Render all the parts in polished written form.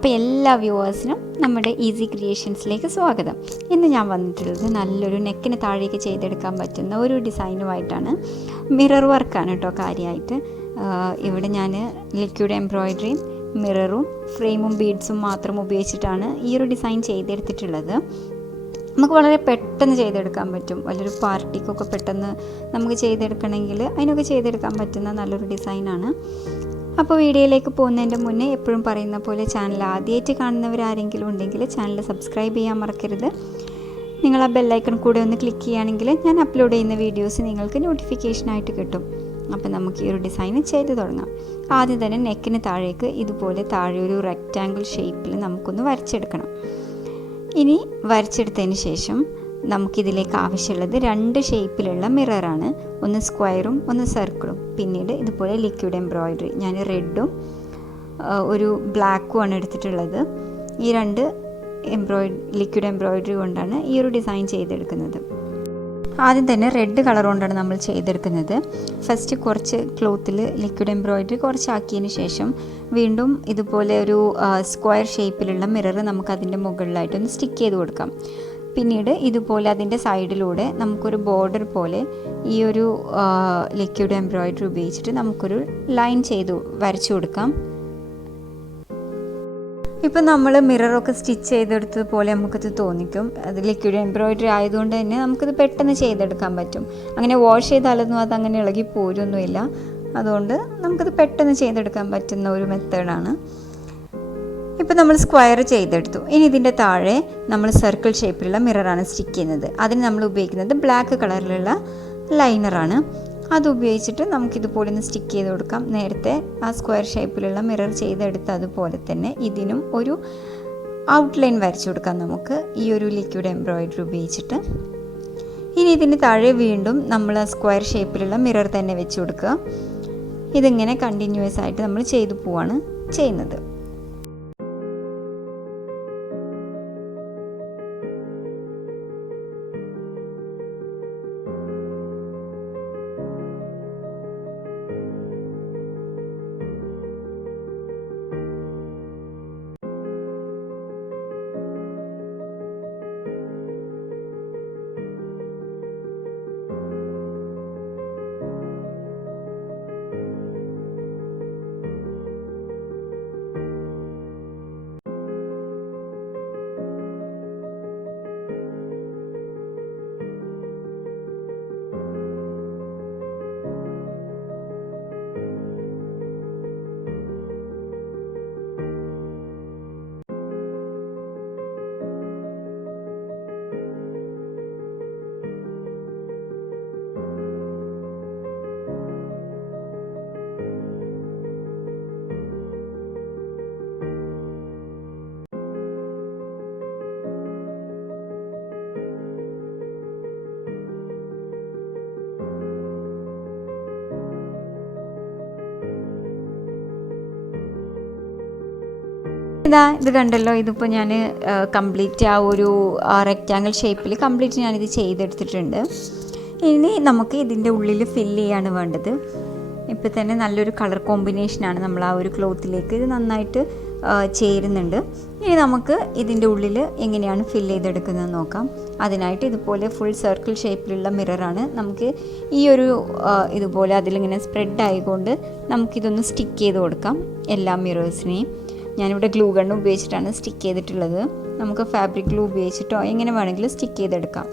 അപ്പോൾ എല്ലാ വ്യൂവേഴ്സിനും നമ്മുടെ ഈസി ക്രിയേഷൻസിലേക്ക് സ്വാഗതം. ഇന്ന് ഞാൻ വന്നിട്ടുള്ളത് നല്ലൊരു നെക്കിന് താഴേക്ക് ചെയ്തെടുക്കാൻ പറ്റുന്ന ഒരു ഡിസൈനുമായിട്ടാണ്. മിറർ വർക്കാണ് കേട്ടോ കാര്യമായിട്ട്. ഇവിടെ ഞാൻ ലിക്വിഡ് എംബ്രോയിഡറിയും മിററും ഫ്രെയിമും ബീഡ്സും മാത്രം ഉപയോഗിച്ചിട്ടാണ് ഈ ഒരു ഡിസൈൻ ചെയ്തെടുത്തിട്ടുള്ളത്. നമുക്ക് വളരെ പെട്ടെന്ന് ചെയ്തെടുക്കാൻ പറ്റും. വലിയൊരു പാർട്ടിക്കൊക്കെ പെട്ടെന്ന് നമുക്ക് ചെയ്തെടുക്കണമെങ്കിൽ അതിനൊക്കെ ചെയ്തെടുക്കാൻ പറ്റുന്ന നല്ലൊരു ഡിസൈനാണ്. അപ്പോൾ വീഡിയോയിലേക്ക് പോകുന്നതിൻ്റെ മുന്നേ എപ്പോഴും പറയുന്ന പോലെ ചാനൽ ആദ്യമായിട്ട് കാണുന്നവരാരെങ്കിലും ഉണ്ടെങ്കിൽ ചാനൽ സബ്സ്ക്രൈബ് ചെയ്യാൻ മറക്കരുത്. നിങ്ങൾ ആ ബെല്ലൈക്കൺ കൂടെ ഒന്ന് ക്ലിക്ക് ചെയ്യുകയാണെങ്കിൽ ഞാൻ അപ്ലോഡ് ചെയ്യുന്ന വീഡിയോസ് നിങ്ങൾക്ക് നോട്ടിഫിക്കേഷനായിട്ട് കിട്ടും. അപ്പോൾ നമുക്ക് ഈ ഒരു ഡിസൈൻ ചെയ്ത് തുടങ്ങാം. ആദ്യം തന്നെ നെക്കിന് താഴേക്ക് ഇതുപോലെ താഴെ ഒരു റെക്റ്റാങ്കിൾ ഷേപ്പിൽ നമുക്കൊന്ന് വരച്ചെടുക്കണം. ഇനി വരച്ചെടുത്തതിന് ശേഷം നമുക്കിതിലേക്ക് ആവശ്യമുള്ളത് 2 ഷേപ്പിലുള്ള മിററാണ്. ഒന്ന് സ്ക്വയറും ഒന്ന് സർക്കിളും. പിന്നീട് ഇതുപോലെ ലിക്വിഡ് എംബ്രോയിഡറി, ഞാൻ റെഡും ഒരു ബ്ലാക്കുമാണ് എടുത്തിട്ടുള്ളത്. ഈ 2 ലിക്വിഡ് എംബ്രോയിഡറി കൊണ്ടാണ് ഈ ഒരു ഡിസൈൻ ചെയ്തെടുക്കുന്നത്. ആദ്യം തന്നെ റെഡ് കളർ കൊണ്ടാണ് നമ്മൾ ചെയ്തെടുക്കുന്നത്. ഫസ്റ്റ് കുറച്ച് ക്ലോത്തിൽ ലിക്വിഡ് എംബ്രോയിഡറി കുറച്ചാക്കിയതിന് ശേഷം വീണ്ടും ഇതുപോലെ ഒരു സ്ക്വയർ ഷേപ്പിലുള്ള മിറർ നമുക്ക് അതിൻ്റെ മുകളിലായിട്ടൊന്ന് സ്റ്റിക്ക് ചെയ്ത് കൊടുക്കാം. പിന്നീട് ഇതുപോലെ അതിൻ്റെ സൈഡിലൂടെ നമുക്കൊരു ബോർഡർ പോലെ ഈ ഒരു ലിക്വിഡ് എംബ്രോയിഡറി ഉപയോഗിച്ചിട്ട് നമുക്കൊരു ലൈൻ വരച്ചു കൊടുക്കാം. ഇപ്പം നമ്മൾ മിററൊക്കെ സ്റ്റിച്ച് ചെയ്തെടുത്തതുപോലെ നമുക്കത് തോന്നിക്കും. അത് ലിക്വിഡ് എംബ്രോയിഡറി ആയതുകൊണ്ട് തന്നെ നമുക്കത് പെട്ടെന്ന് ചെയ്തെടുക്കാൻ പറ്റും. അങ്ങനെ വാഷ് ചെയ്താലൊന്നും അതങ്ങനെ ഇളകി പോരൊന്നുമില്ല. അതുകൊണ്ട് നമുക്കത് പെട്ടെന്ന് ചെയ്തെടുക്കാൻ പറ്റുന്ന ഒരു മെത്തേഡാണ്. ഇപ്പോൾ നമ്മൾ സ്ക്വയർ ചെയ്തെടുത്തു. ഇനി ഇതിൻ്റെ താഴെ നമ്മൾ സർക്കിൾ ഷേപ്പിലുള്ള മിററാണ് സ്റ്റിക്ക് ചെയ്യുന്നത്. അതിന് നമ്മൾ ഉപയോഗിക്കുന്നത് ബ്ലാക്ക് കളറിലുള്ള ലൈനറാണ്. അത് ഉപയോഗിച്ചിട്ട് നമുക്കിതുപോലെ ഒന്ന് സ്റ്റിക്ക് ചെയ്ത് കൊടുക്കാം. നേരത്തെ ആ സ്ക്വയർ ഷേപ്പിലുള്ള മിറർ ചെയ്തെടുത്ത അതുപോലെ തന്നെ ഇതിനും ഒരു ഔട്ട്ലൈൻ വരച്ചു കൊടുക്കാം നമുക്ക് ഈ ഒരു ലിക്വിഡ് എംബ്രോയിഡറി ഉപയോഗിച്ചിട്ട്. ഇനി ഇതിന് താഴെ വീണ്ടും നമ്മൾ ആ സ്ക്വയർ ഷേപ്പിലുള്ള മിറർ തന്നെ വെച്ച് കൊടുക്കുക. ഇതിങ്ങനെ കണ്ടിന്യൂസ് ആയിട്ട് നമ്മൾ ചെയ്തു പോവാണ് ചെയ്യുന്നത്. ഇത് കണ്ടല്ലോ, ഇതിപ്പോൾ ഞാൻ കംപ്ലീറ്റ് ആ ഒരു റെക്റ്റാങ്കിൾ ഷേപ്പിൽ കംപ്ലീറ്റ് ഞാനിത് ചെയ്തെടുത്തിട്ടുണ്ട്. ഇനി നമുക്ക് ഇതിൻ്റെ ഉള്ളിൽ ഫില്ല് ചെയ്യാണ് വേണ്ടത്. ഇപ്പോൾ തന്നെ നല്ലൊരു കളർ കോമ്പിനേഷനാണ് നമ്മൾ ആ ഒരു ക്ലോത്തിലേക്ക്. ഇത് നന്നായിട്ട് ചേരുന്നുണ്ട്. ഇനി നമുക്ക് ഇതിൻ്റെ ഉള്ളിൽ എങ്ങനെയാണ് ഫില്ല് ചെയ്തെടുക്കുന്നത് നോക്കാം. അതിനായിട്ട് ഇതുപോലെ ഫുൾ സർക്കിൾ ഷേപ്പിലുള്ള മിററാണ്. നമുക്ക് ഈ ഒരു ഇതുപോലെ അതിലിങ്ങനെ സ്പ്രെഡ് ആയിക്കൊണ്ട് നമുക്കിതൊന്ന് സ്റ്റിക്ക് ചെയ്ത് കൊടുക്കാം എല്ലാ മിറേഴ്സിനെയും. ഞാനിവിടെ ഗ്ലൂ ഗൺ ഉപയോഗിച്ചിട്ടാണ് സ്റ്റിക്ക് ചെയ്തിട്ടുള്ളത്. നമുക്ക് ഫാബ്രിക് ഗ്ലൂ ഉപയോഗിച്ചിട്ടോ എങ്ങനെ വേണമെങ്കിലും സ്റ്റിക്ക് ചെയ്തെടുക്കാം.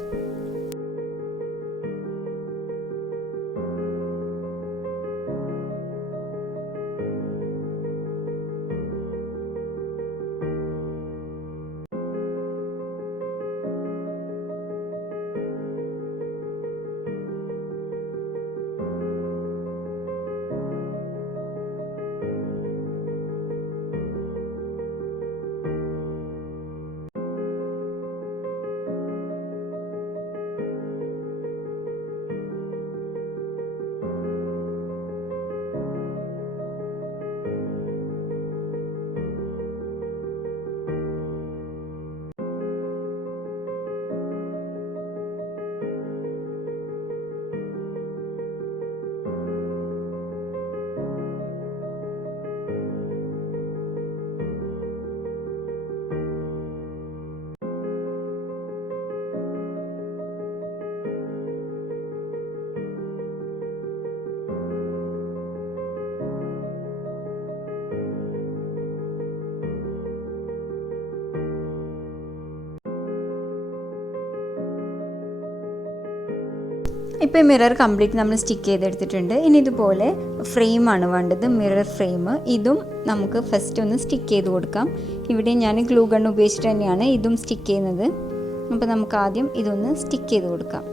ഇപ്പോൾ ഈ മിറർ കംപ്ലീറ്റ് നമ്മൾ സ്റ്റിക്ക് ചെയ്തെടുത്തിട്ടുണ്ട്. ഇനി ഇതുപോലെ ഫ്രെയിമാണ് വേണ്ടത്, മിറർ ഫ്രെയിം. ഇതും നമുക്ക് ഫസ്റ്റ് ഒന്ന് സ്റ്റിക്ക് ചെയ്ത് കൊടുക്കാം. ഇവിടെ ഞാൻ ഗ്ലൂ ഗൺ ഉപയോഗിച്ചിട്ട് തന്നെയാണ് ഇതും സ്റ്റിക്ക് ചെയ്യുന്നത്. അപ്പോൾ നമുക്ക് ആദ്യം ഇതൊന്ന് സ്റ്റിക്ക് ചെയ്ത് കൊടുക്കാം.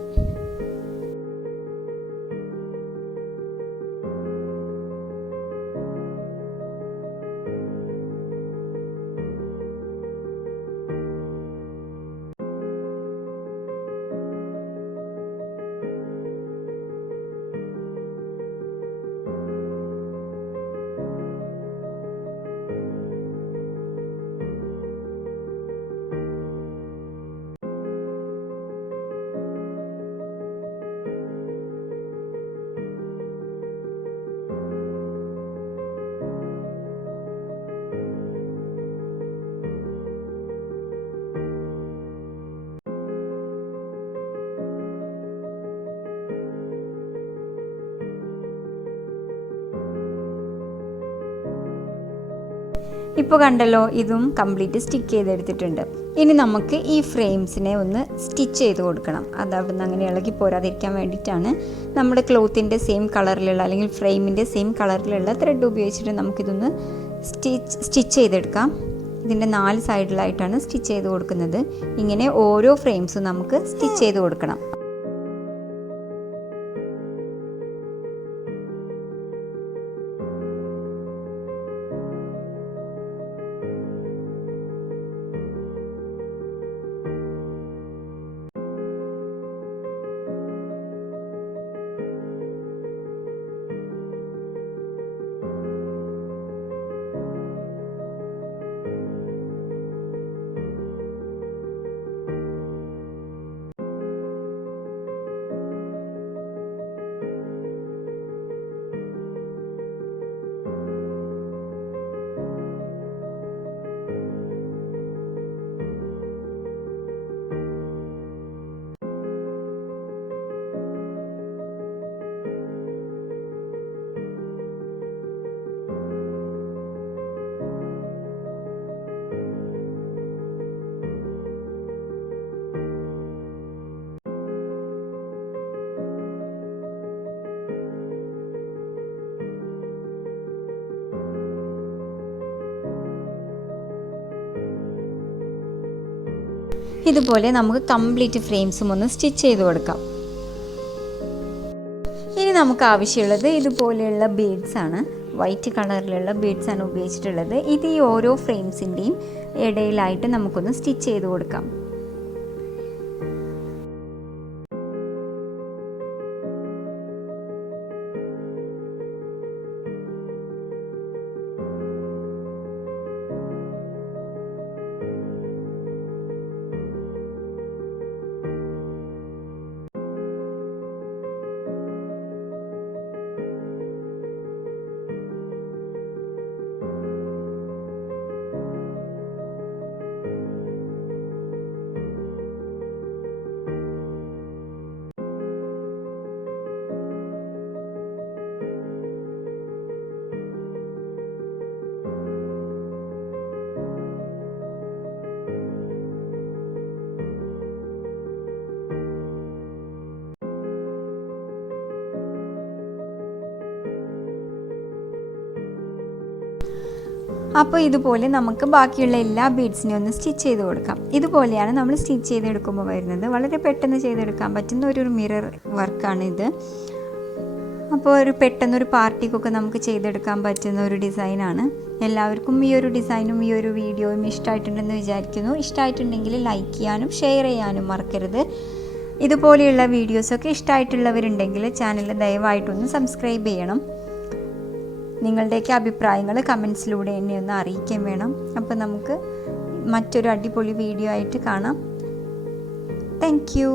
ഇപ്പോൾ കണ്ടല്ലോ, ഇതും കംപ്ലീറ്റ് സ്റ്റിക്ക് ചെയ്തെടുത്തിട്ടുണ്ട്. ഇനി നമുക്ക് ഈ ഫ്രെയിംസിനെ ഒന്ന് സ്റ്റിച്ച് ചെയ്ത് കൊടുക്കണം. അത് അവിടെ നിന്ന് അങ്ങനെ ഇളകി പോരാതിരിക്കാൻ വേണ്ടിയിട്ടാണ് നമ്മുടെ ക്ലോത്തിൻ്റെ സെയിം കളറിലുള്ള അല്ലെങ്കിൽ ഫ്രെയിമിൻ്റെ സെയിം കളറിലുള്ള ത്രെഡ് ഉപയോഗിച്ചിട്ട് നമുക്കിതൊന്ന് സ്റ്റിച്ച് ചെയ്തെടുക്കാം. ഇതിൻ്റെ 4 സൈഡിലായിട്ടാണ് സ്റ്റിച്ച് ചെയ്ത് കൊടുക്കുന്നത്. ഇങ്ങനെ ഓരോ ഫ്രെയിംസും നമുക്ക് സ്റ്റിച്ച് ചെയ്ത് കൊടുക്കണം. ഇതുപോലെ നമുക്ക് കംപ്ലീറ്റ് ഫ്രെയിംസും ഒന്ന് സ്റ്റിച്ച് ചെയ്ത് കൊടുക്കാം. ഇനി നമുക്ക് ആവശ്യമുള്ളത് ഇതുപോലെയുള്ള ബീഡ്സ് ആണ്. വൈറ്റ് കളറിലുള്ള ബീഡ്സ് ആണ് ഉപയോഗിച്ചിട്ടുള്ളത്. ഇത് ഈ ഓരോ ഫ്രെയിംസിൻ്റെയും ഇടയിലായിട്ട് നമുക്കൊന്ന് സ്റ്റിച്ച് ചെയ്ത് കൊടുക്കാം. അപ്പോൾ ഇതുപോലെ നമുക്ക് ബാക്കിയുള്ള എല്ലാ ബീഡ്സിനെയും ഒന്ന് സ്റ്റിച്ച് ചെയ്ത് കൊടുക്കാം. ഇതുപോലെയാണ് നമ്മൾ സ്റ്റിച്ച് ചെയ്തെടുക്കുമ്പോൾ വരുന്നത്. വളരെ പെട്ടെന്ന് ചെയ്തെടുക്കാൻ പറ്റുന്ന ഒരു മിറർ വർക്കാണിത്. അപ്പോൾ പെട്ടെന്നൊരു പാർട്ടിക്കൊക്കെ നമുക്ക് ചെയ്തെടുക്കാൻ പറ്റുന്ന ഒരു ഡിസൈനാണ്. എല്ലാവർക്കും ഈ ഒരു ഡിസൈനും ഈ ഒരു വീഡിയോയും ഇഷ്ടമായിട്ടുണ്ടെന്ന് വിചാരിക്കുന്നു. ഇഷ്ടമായിട്ടുണ്ടെങ്കിൽ ലൈക്ക് ചെയ്യാനും ഷെയർ ചെയ്യാനും മറക്കരുത്. ഇതുപോലെയുള്ള വീഡിയോസൊക്കെ ഇഷ്ടമായിട്ടുള്ളവരുണ്ടെങ്കിൽ ചാനൽ ദയവായിട്ടൊന്ന് സബ്സ്ക്രൈബ് ചെയ്യണം. നിങ്ങളുടെയൊക്കെ അഭിപ്രായങ്ങൾ കമൻസിലൂടെ എന്നെ ഒന്ന് അറിയിക്കാൻ വേണം. അപ്പോൾ നമുക്ക് മറ്റൊരു അടിപൊളി വീഡിയോ ആയിട്ട് കാണാം. Thank you.